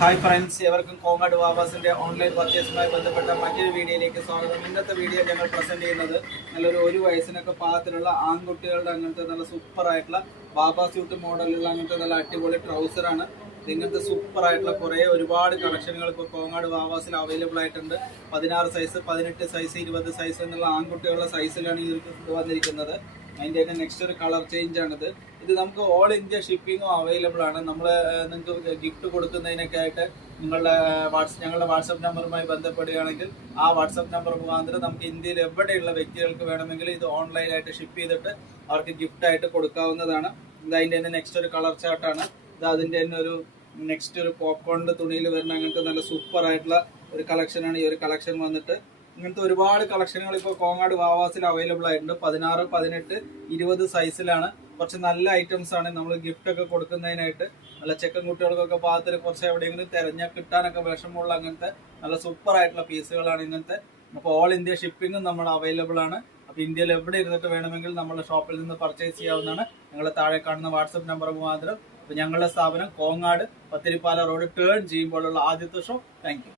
Hi friends, എവർക്കും Kongad വാവാസിന്റെ online പർച്ചേസുമായി ബന്ധപ്പെട്ട മറ്റൊരു വീഡിയോയിലേക്ക് സ്വാഗതം. ഇന്നത്തെ വീഡിയോ ഞങ്ങൾ പ്രസന്റ് ചെയ്യുന്നത് നല്ലൊരു 1 വയസ്സിനൊക്കെ പാകത്തിലുള്ള ആൺകുട്ടികളുടെ അങ്ങനത്തെ നല്ല സൂപ്പർ ആയിട്ടുള്ള ബാബാ സ്യൂട്ട് മോഡലുള്ള അങ്ങനത്തെ നല്ല അടിപൊളി ട്രൗസറാണ്. ഇങ്ങനത്തെ സൂപ്പർ ആയിട്ടുള്ള ഒരുപാട് കളക്ഷനുകൾ ഇപ്പോൾ കോങ്ങാട് വാവാസിൽ അവൈലബിൾ ആയിട്ടുണ്ട്. 16 സൈസ്, 18 സൈസ്, 20 സൈസ് എന്നുള്ള ആൺകുട്ടികളുടെ സൈസിലാണ് ഇത് വന്നിരിക്കുന്നത്. അതിൻ്റെ തന്നെ നെക്സ്റ്റ് ഒരു കളർ ചേഞ്ച് ആണിത്. ഇത് നമുക്ക് ഓൾ ഇന്ത്യ ഷിപ്പിങ്ങും അവൈലബിൾ ആണ്. നമ്മൾ നിങ്ങൾക്ക് ഗിഫ്റ്റ് കൊടുക്കുന്നതിനൊക്കെ ആയിട്ട് ഞങ്ങളുടെ വാട്സപ്പ് നമ്പറുമായി ബന്ധപ്പെടുകയാണെങ്കിൽ ആ വാട്സപ്പ് നമ്പർ മുഖാന്തരം നമുക്ക് ഇന്ത്യയിൽ എവിടെയുള്ള വ്യക്തികൾക്ക് വേണമെങ്കിൽ ഇത് ഓൺലൈനായിട്ട് ഷിപ്പ് ചെയ്തിട്ട് അവർക്ക് ഗിഫ്റ്റ് ആയിട്ട് കൊടുക്കാവുന്നതാണ്. ഇത് അതിൻ്റെ തന്നെ നെക്സ്റ്റ് ഒരു കളർ ചാർട്ടാണ്. ഇത് അതിൻ്റെ തന്നെ ഒരു നെക്സ്റ്റ് ഒരു പോപ്കോണിന്റെ തുണിയിൽ വരുന്ന അങ്ങനത്തെ നല്ല സൂപ്പർ ആയിട്ടുള്ള ഒരു കളക്ഷനാണ്. ഈ ഒരു കളക്ഷൻ വന്നിട്ട് ഇങ്ങനത്തെ ഒരുപാട് കളക്ഷനുകൾ ഇപ്പോൾ കോങ്ങാട് വാവാസിൽ അവൈലബിൾ ആയിട്ടുണ്ട്. 16, 18, 20 സൈസിലാണ്. കുറച്ച് നല്ല ഐറ്റംസ് ആണ്. നമ്മൾ ഗിഫ്റ്റ് ഒക്കെ കൊടുക്കുന്നതിനായിട്ട് നല്ല ചെക്കൻ കുട്ടികൾക്കൊക്കെ പാകത്തിൽ കുറച്ച് എവിടെയെങ്കിലും തിരഞ്ഞാൽ കിട്ടാനൊക്കെ വിഷമമുള്ള അങ്ങനത്തെ നല്ല സൂപ്പർ ആയിട്ടുള്ള പീസുകളാണ് ഇങ്ങനത്തെ. അപ്പോൾ ഓൾ ഇന്ത്യ ഷിപ്പിംഗും നമ്മൾ അവൈലബിൾ ആണ്. അപ്പോൾ ഇന്ത്യയിൽ എവിടെ ഇരുന്നിട്ട് വേണമെങ്കിൽ നമ്മുടെ ഷോപ്പിൽ നിന്ന് പർച്ചേസ് ചെയ്യാവുന്നതാണ്. ഞങ്ങൾ താഴെ കാണുന്ന വാട്സപ്പ് നമ്പർ മുഖാന്തരം. അപ്പോൾ ഞങ്ങളുടെ സ്ഥാപനം കോങ്ങാട് പത്തിരിപ്പാല റോഡ് ടേൺ ചെയ്യുമ്പോഴുള്ള ആദ്യത്തെ ഷോ. Thank you.